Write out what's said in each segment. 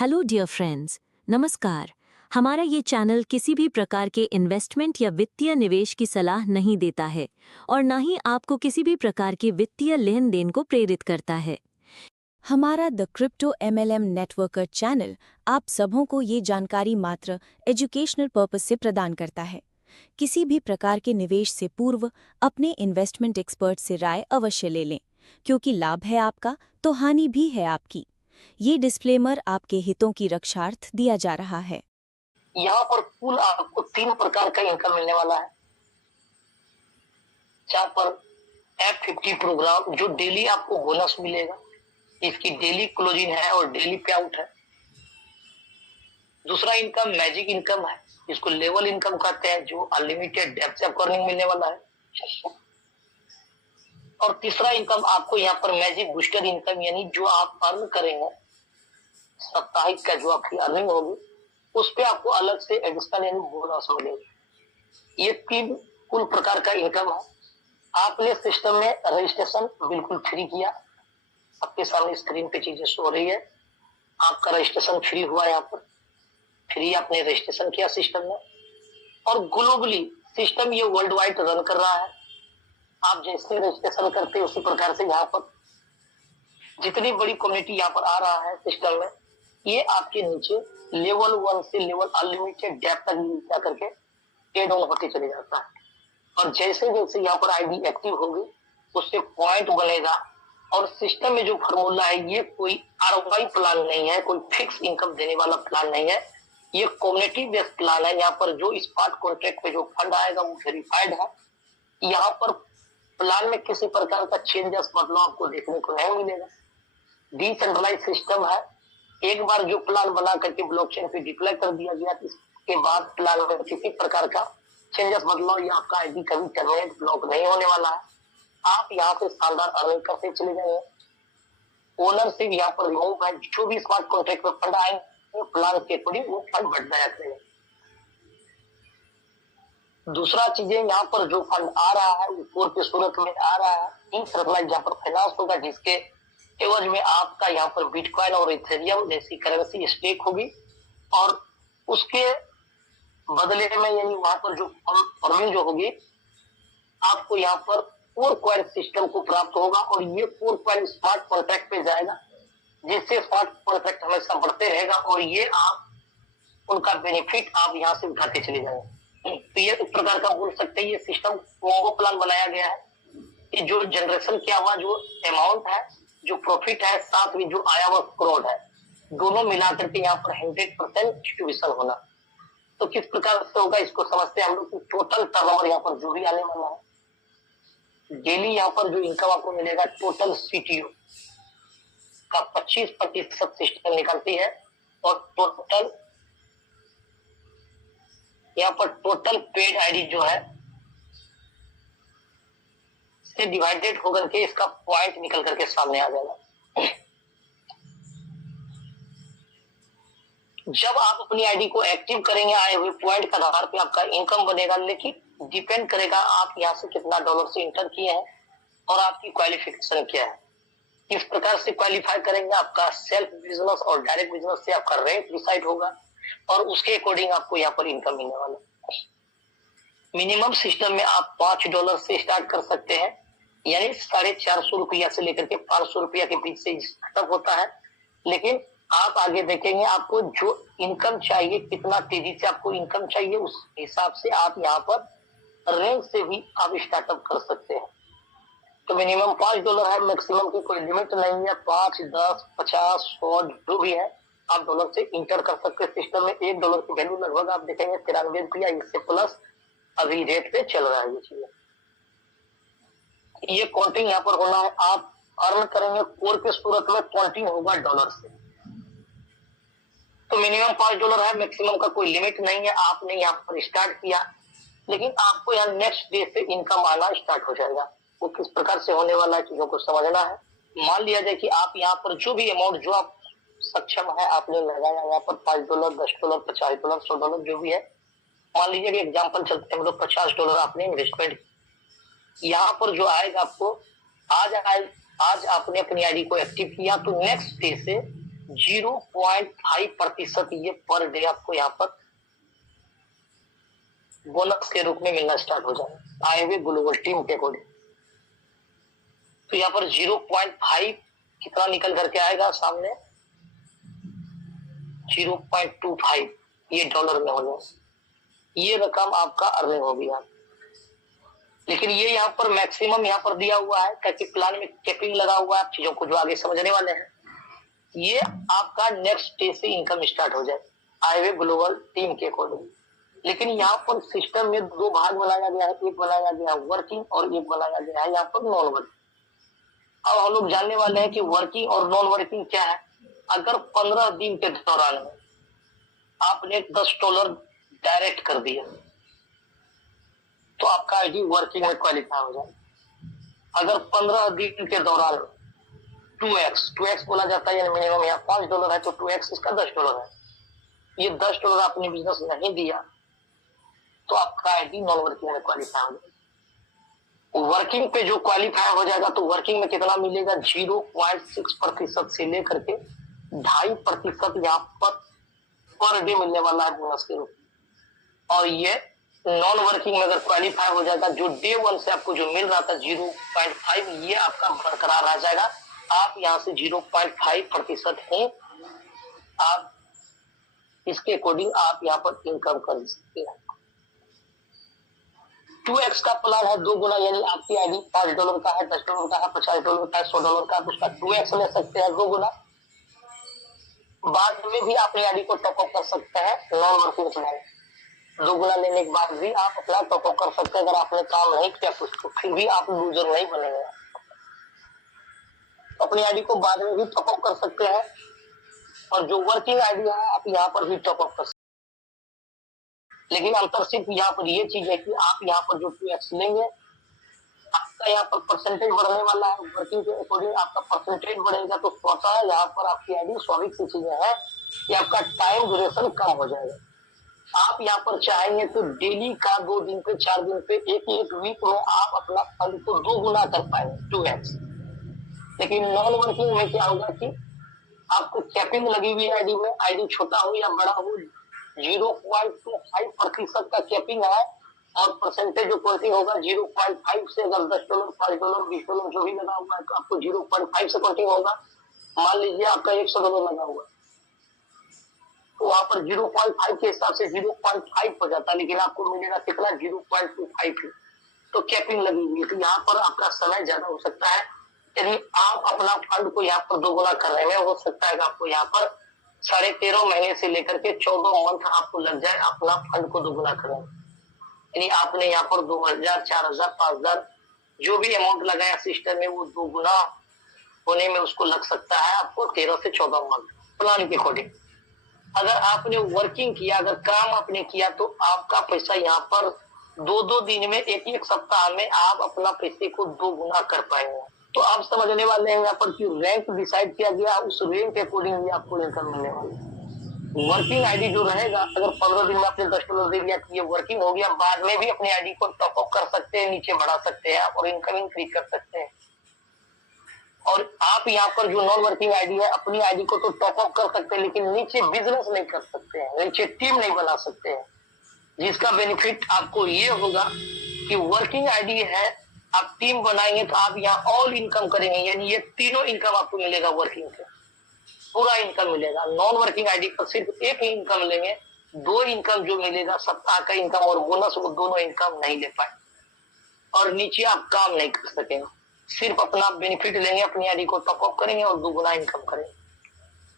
Hello dear friends, नमस्कार। हमारा ये चैनल किसी भी प्रकार के इन्वेस्टमेंट या वित्तीय निवेश की सलाह नहीं देता है और ना ही आपको किसी भी प्रकार के वित्तीय लेन देन को प्रेरित करता है। हमारा the crypto MLM networker channel आप सबों को ये जानकारी मात्र एजुकेशनल पर्पस से प्रदान करता है। किसी भी प्रकार के निवेश से पूर्व अपने इन्वेस्टमेंट एक्सपर्ट से राय अवश्य ले लें, क्योंकि लाभ है आपका तो हानि भी है आपकी। ये डिस्क्लेमर आपके हितों की रक्षार्थ दिया जा रहा है। यहाँ पर कुल आपको 3 प्रकार का इनकम मिलने वाला है। जहाँ पर F50 प्रोग्राम जो डेली आपको बोनस मिलेगा, इसकी डेली क्लोजिंग है और डेली पे आउट है। दूसरा इनकम मैजिक इनकम है, इसको लेवल इनकम कहते हैं, जो अनलिमिटेड डेप्थ से आपको अर्निंग मिलने वाला है। और तीसरा इनकम आपको यहाँ पर मैजिक बूस्टर इनकम, यानी जो आप अर्न करेंगे साप्ताहिक का जो आपकी अर्निंग होगी उस पे आपको अलग से एडिशनल यानी बोनस मिलेगा। ये 3 कुल प्रकार का इनकम है। आपने सिस्टम में रजिस्ट्रेशन बिल्कुल फ्री किया, आपके सामने स्क्रीन पे चीजें शो हो रही है। आपका रजिस्ट्रेशन फ्री हुआ, यहाँ पर फ्री आपने रजिस्ट्रेशन किया सिस्टम में, और ग्लोबली सिस्टम ये वर्ल्ड वाइड रन कर रहा है। आप जैसे रजिस्ट्रेशन करते हैं उसी प्रकार से यहाँ पर जितनी बड़ी कम्युनिटी यहाँ पर आ रहा है सिस्टम में, ये आपके नीचे लेवल 1 से लेवल अनलिमिटेड डेप्थ तक जा करके एड ऑन होते चले जाता है। और जैसे जैसे यहाँ पर आईडी एक्टिव होगी उससे पॉइंट बनेगा। और सिस्टम में जो फॉर्मूला है, ये कोई आरओआई प्लान नहीं है, कोई फिक्स इनकम देने वाला प्लान नहीं है, ये कम्युनिटी बेस्ड प्लान है। यहाँ पर जो स्पॉट कॉन्ट्रैक्ट पे जो फंड आएगा वो वेरीफाइड है। यहाँ पर प्लान में किसी प्रकार का चेंजेस बदलाव आपको देखने को नहीं मिलेगा। डिसेंट्रलाइज सिस्टम है। एक बार जो प्लान बना करके ब्लॉकचेन पे डिप्लॉय कर दिया गया, इसके बाद प्लान में किसी प्रकार का चेंजेस बदलाव या आपका आईडी कभी टर्मिनेट ब्लॉक नहीं होने वाला है। आप यहाँ पे शानदार अर्निंग करते चले जाएंगे। ओनरशिप यहाँ पर रिमूव है। जो भी स्मार्ट कॉन्ट्रैक्ट पर फंड आएंगे प्लान के अकॉर्डिंग वो फंड बढ़ जाया करेगा। दूसरा चीजें यहाँ पर जो फंड आ रहा है वो कोर के सूरत में आ रहा है। डिसेंट्रलाइज यहाँ पर फाइनेंस होगा, जिसके एवज में आपका यहाँ पर बिटकॉइन और इथेरियम जैसी करेंसी स्टेक होगी, और उसके बदले में यानी वहां पर जो अर्निंग जो होगी आपको यहाँ पर कोर कॉइन सिस्टम को प्राप्त होगा। और ये कोर कॉइन स्मार्ट कॉन्ट्रैक्ट पे जाएगा, जिससे स्मार्ट कॉन्ट्रैक्ट हमेशा बढ़ते रहेगा और ये आप उनका बेनिफिट आप यहाँ से उठाते चले जाएंगे। तो ये एक प्रकार का बोल सकते हैं ये सिस्टम कॉम्बो प्लान बनाया गया है कि जो जनरेशन किया हुआ जो अमाउंट है, जो प्रॉफिट है, साथ में जो आया हुआ फ्रॉड है, दोनों मिलाकर के यहाँ पर 100% डिस्ट्रीब्यूशन होना। तो किस प्रकार से होगा इसको समझते हैं हम लोग। टोटल टर्नओवर यहाँ पर जो भी आने वाला है, डेली यहाँ पर जो इनकम आपको मिलेगा, टोटल सीटीओ का 25% सिस्टम निकालती है, और टोटल यहाँ पर टोटल पेड आईडी जो है से डिवाइडेड होकर के इसका पॉइंट निकल करके सामने आ जाएगा। जब आप अपनी आईडी को एक्टिव करेंगे, आए हुए पॉइंट के आधार पे आपका इनकम बनेगा, लेकिन डिपेंड करेगा आप यहाँ से कितना डॉलर से इंटर किए हैं और आपकी क्वालिफिकेशन क्या है। किस प्रकार से क्वालिफाई करेंगे, आपका सेल्फ बिजनेस और डायरेक्ट बिजनेस से आपका रैंक डिसाइड होगा, और उसके अकॉर्डिंग आपको यहाँ पर इनकम मिलने वाला है। मिनिमम सिस्टम में आप $5 से स्टार्ट कर सकते हैं, यानी 450 रुपया से लेकर के 500 रुपया के बीच से स्टार्टअप होता है। लेकिन आप आगे देखेंगे आपको जो इनकम चाहिए, कितना तेजी से आपको इनकम चाहिए, उस हिसाब से आप यहाँ पर रैंक से भी आप स्टार्टअप कर सकते हैं। तो मिनिमम $5 है, मैक्सिमम की कोई लिमिट नहीं है। 5, 10, 50, 100 जो भी है आप डॉलर से इंटर कर सकते हैं सिस्टम में। $1 की वैल्यू लगभग आप देखेंगे 93 रुपया, इससे प्लस अभी रेट पे चल रहा है ये चीज। ये काउंटिंग यहाँ पर होना है, आप अर्न करेंगे कोर के सूरत में, काउंटिंग होगा डॉलर से। तो मिनिमम $5 है, मैक्सिमम का कोई लिमिट नहीं है। आपने यहाँ पर स्टार्ट किया, लेकिन आपको यहाँ नेक्स्ट डे से इनकम आना स्टार्ट हो जाएगा। वो किस प्रकार से होने वाला है चीजों को समझना है। मान लिया जाए कि आप यहाँ पर जो भी अमाउंट जो आप सक्षम है आपने लगाया, यहाँ पर $5, $10, $50, $100 जो भी है। मान लीजिए कि एग्जाम्पल चलते हैं हम लोग, $50 आपने इन्वेस्टमेंट, यहाँ पर जो आएगा आपको आज आपने अपनी आईडी को एक्टिव किया, तो नेक्स्ट डे से 0.5% ये पर डे आपको यहाँ पर बोनस के रूप में मिलना स्टार्ट हो जाएगा आए हुए ग्लोबल टीम के अकॉर्डिंग। तो यहाँ पर 0.5 कितना निकल करके आएगा सामने, 0.25 ये डॉलर में हो जाए, ये रकम आपका अर्निंग होगी यहाँ। लेकिन ये यहाँ पर मैक्सिमम यहाँ पर दिया हुआ है ताकि प्लान में कैपिंग लगा हुआ है, चीजों को जो आगे समझने वाले हैं। ये आपका नेक्स्ट डे से इनकम स्टार्ट हो जाए आए हुए ग्लोबल टीम के अकॉर्डिंग। लेकिन यहाँ पर सिस्टम में दो भाग बनाया गया है, एक बनाया गया है वर्किंग और एक बनाया गया है यहाँ पर नॉन वर्किंग। अब हम लोग जानने वाले हैं कि वर्किंग और नॉन वर्किंग क्या है। अगर 15 दिन के दौरान में आपने $10 डायरेक्ट कर दिया तो आपका आईडी वर्किंग में क्वालिफाई हो जाए। अगर 15 दिन के दौरान 2x बोला जाता है, मिनिमम यहाँ $5 है तो 2x इसका $10 है। ये $10 आपने बिजनेस नहीं दिया तो आपका आईडी नॉन वर्किंग में क्वालिफाई हो जाएगा। वर्किंग पे जो क्वालिफाई हो जाएगा तो वर्किंग में कितना मिलेगा, 0.6% से लेकर के 2.5% यहाँ पर डे मिलने वाला है बोनस के रूप में। और ये नॉन वर्किंग में अगर क्वालिफाई हो जाएगा, जो डे 1 से आपको जो मिल रहा था 0.5 ये आपका बरकरार रह जाएगा। आप यहाँ से 0.5% ही आप इसके अकॉर्डिंग आप यहाँ पर इनकम कर सकते हैं। 2x का प्लान है 2 गुना, यानी आपकी आईडी $5 का है, $10 का है, $50 का है, $100 का है, उसका 2x ले सकते हैं 2 गुना। बाद में भी अपनी आईडी को टॉपअप कर सकते हैं नॉन वर्किंग प्लान। 2 गुना लेने के बाद भी आप अपना टॉपअप कर सकते हैं। अगर आपने काम नहीं किया कुछ तो फिर भी आप लूजर नहीं बनेंगे। अपनी आईडी को बाद में भी टॉपअप कर सकते हैं और जो वर्किंग आईडी है आप यहाँ पर भी टॉपअप कर सकते हैं। लेकिन अंतर सिर्फ यहाँ पर ये चीज है कि आप यहाँ पर जो 2x लेंगे आपका यहाँ पर परसेंटेज बढ़ने वाला है। वर्किंग के अकॉर्डिंग आपका परसेंटेज बढ़ेगा तो स्वतः यहाँ पर आपकी आईडी स्वाभाविक सी चीजें है कि आपका टाइम ड्यूरेशन कम हो जाएगा। आप यहाँ पर चाहेंगे तो डेली का 2 दिन पे 4 दिन पे एक वीक में आप अपना फंड को 2 गुना कर पाएंगे 2x। लेकिन नॉन वर्किंग में क्या होगा कि आपको कैपिंग लगी हुई आईडी में, आईडी छोटा हो या बड़ा हो 0.25% का कैपिंग है और परसेंटेज जो कोटिंग होगा 0.5 से। अगर $10, $5, $20 जो भी लगा हुआ है तो आपको 0.5 से कोटिंग होगा। मान लीजिए आपका $100 लगा हुआ तो वहां पर 0.5 के हिसाब से 0.5 हो जाता है, लेकिन आपको मिलेगा कितना 0.25। तो कैपिंग लगी हुई है तो यहाँ पर आपका समय ज्यादा हो सकता है। यदि आप अपना फंड को यहाँ पर 2 गुना करने में हो सकता है कि आपको यहाँ पर 13.5 महीने से लेकर के 14 मंथ आपको लग जाए अपना फंड को 2 गुना करने। यानी आपने यहाँ पर 2,000, 4,000, 5,000 जो भी अमाउंट लगाया सिस्टम में वो 2 गुना होने में उसको लग सकता है आपको 13 से 14 मंथ प्लान के अकॉर्डिंग। अगर आपने वर्किंग किया, अगर काम आपने किया तो आपका पैसा यहाँ पर 2-2 दिन में, एक सप्ताह में आप अपना पैसे को 2 गुना कर पाएंगे। तो आप समझने वाले हैं यहाँ पर कि रैंक डिसाइड किया गया, उस रैंक के अकॉर्डिंग भी आपको इनकम मिलने वाली है। वर्किंग आईडी जो रहेगा, अगर 15 दिन में आपने $10 दे दिया तो ये वर्किंग हो गया। बाद में भी अपनी आईडी को टॉपअप कर सकते हैं, नीचे बढ़ा सकते हैं और इनकम इंक्रीज कर सकते हैं। और आप यहाँ पर जो नॉन वर्किंग आईडी है अपनी आईडी को तो टॉपअप कर सकते हैं, लेकिन नीचे बिजनेस नहीं कर सकते हैं, नीचे टीम नहीं बना सकते हैं। जिसका बेनिफिट आपको ये होगा कि वर्किंग आईडी है, आप टीम बनाएंगे तो आप यहाँ ऑल इनकम करेंगे, यानी ये तीनों इनकम आपको मिलेगा। वर्किंग से पूरा इनकम मिलेगा। नॉन वर्किंग आईडी पर सिर्फ एक ही इनकम लेंगे, 2 इनकम जो मिलेगा सप्ताह का इनकम और बोनस, वो दोनों इनकम नहीं ले पाए और नीचे आप काम नहीं कर सकेंगे। सिर्फ अपना बेनिफिट लेंगे, अपनी आईडी को टॉपअप करेंगे और 2 गुना इनकम करेंगे।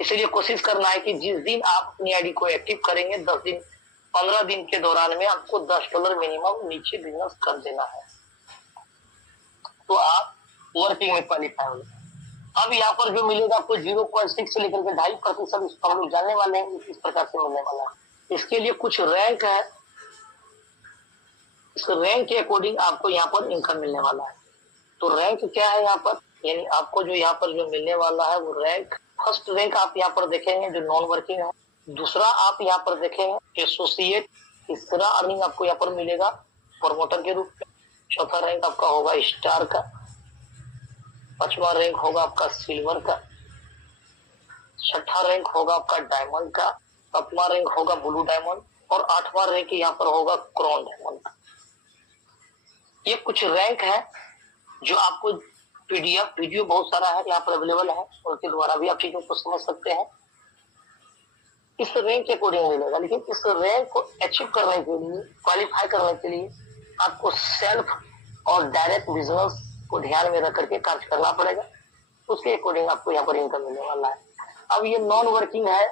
इसलिए कोशिश करना है कि जिस दिन आप अपनी आईडी को एक्टिव करेंगे 10 दिन 15 दिन के दौरान में आपको $10 मिनिमम नीचे बिजनेस कर देना है तो आप वर्किंग में क्वालिफाई हो। अब यहाँ पर जो मिलेगा आपको 0.6 से लेकर के 2.5% इसको हम लोग जानने वाले हैं किस प्रकार से मिलने वाला है। इसके लिए कुछ रैंक है, इस रैंक के अकॉर्डिंग आपको यहाँ पर इनकम मिलने वाला है। तो रैंक क्या है यहाँ पर, यानी आपको जो यहाँ पर जो मिलने वाला है वो रैंक, फर्स्ट रैंक आप यहाँ पर देखेंगे जो नॉन वर्किंग है, दूसरा आप यहाँ पर देखेंगे एसोसिएट, तीसरा अर्निंग आपको यहाँ पर मिलेगा प्रमोटर के रूप में, चौथा रैंक आपका होगा स्टार का, 5वां रैंक होगा आपका सिल्वर का, छठा रैंक होगा आपका डायमंड का, 7वां रैंक होगा ब्लू डायमंड और 8वां रैंक यहाँ पर होगा क्राउन डायमंड का। ये कुछ रैंक है जो आपको पीडीएफ वीडियो बहुत सारा है यहाँ पर अवेलेबल है, उनके द्वारा भी आप चीजों को समझ सकते हैं। इस रैंक के अकॉर्डिंग मिलेगा, लेकिन इस रैंक को अचीव करने के लिए, क्वालिफाई करने के लिए आपको सेल्फ और डायरेक्ट बिजनेस को ध्यान में रख करके कार्य करना पड़ेगा। उसके अकॉर्डिंग आपको यहाँ पर इनकम मिलने वाला है। अब ये नॉन वर्किंग है।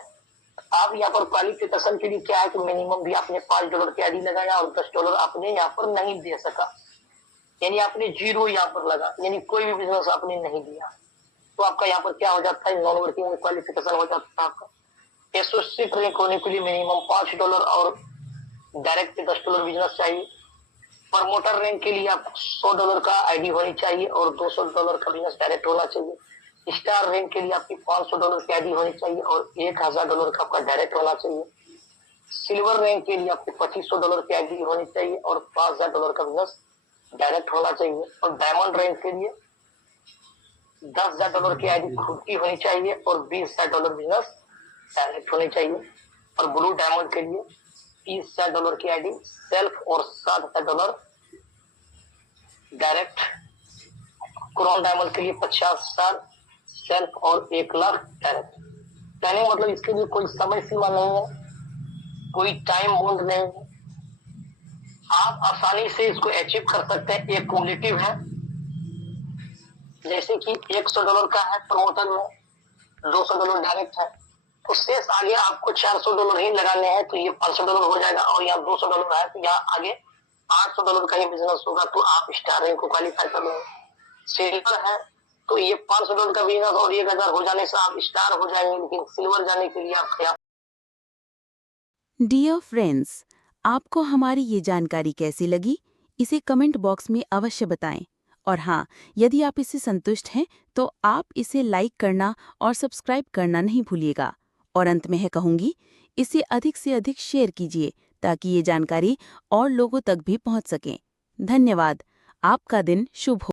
आप यहाँ पर क्वालिफिकेशन के लिए क्या है कि मिनिमम भी आपने $5 की आईडी लगाया और $10 आपने यहाँ पर नहीं दे सका, यानी आपने 0 यहाँ पर लगा, यानी कोई भी बिजनेस आपने नहीं दिया, तो आपका यहाँ पर क्या हो जाता है, नॉन वर्किंग में क्वालिफिकेशन हो जाता है आपका। एसोसिएट रैंक होने के लिए मिनिमम $5 और डायरेक्ट $10 बिजनेस चाहिए। प्रमोटर रैंक के लिए आप $100 का आईडी होनी चाहिए और $200 का बिजनेस डायरेक्ट होना चाहिए। स्टार रैंक के लिए आपकी $500 की आईडी होनी चाहिए और $1000 का आपका डायरेक्ट होना चाहिए। सिल्वर रैंक के लिए आपको $2500 की आईडी होनी चाहिए और $5000 का बिजनेस डायरेक्ट होना चाहिए। और डायमंड रैंक के लिए $10,000 की आईडी खुद की होनी चाहिए और $20,000 बिजनेस डायरेक्ट होनी चाहिए। और ब्लू डायमंड के लिए $30,000 की आईडी सेल्फ और $7,000 डायरेक्ट। क्राउन डायमंड के लिए 50,000 सेल्फ और 1,00,000 डायरेक्ट। कहने का मतलब इसके लिए कोई समय सीमा नहीं है, कोई टाइम बाउंड नहीं है, आप आसानी से इसको अचीव कर सकते हैं। एक क्युमुलेटिव है, जैसे कि $100 का है प्रमोटर में, $200 डायरेक्ट है, उससे आगे आपको $400 ही लगाने हैं तो ये $500 हो जाएगा और यहाँ $200 है तो यहाँ आगे $800 का ही बिजनेस होगा, तो आप स्टार रैंक को क्वालिफाई कर लेंगे। सिल्वर है तो ये $500 का बिजनेस और 1,000 हो जाने से आप स्टार हो जाएंगे, लेकिन सिल्वर जाने के लिए आप। डियर फ्रेंड्स, आपको हमारी ये जानकारी कैसी लगी, इसे कमेंट बॉक्स में अवश्य बताएं। और हाँ, यदि आप इससे संतुष्ट हैं तो आप इसे लाइक करना और सब्सक्राइब करना नहीं भूलिएगा। और अंत में है कहूँगी, इसे अधिक से अधिक शेयर कीजिए ताकि ये जानकारी और लोगों तक भी पहुँच सके। धन्यवाद। आपका दिन शुभ हो।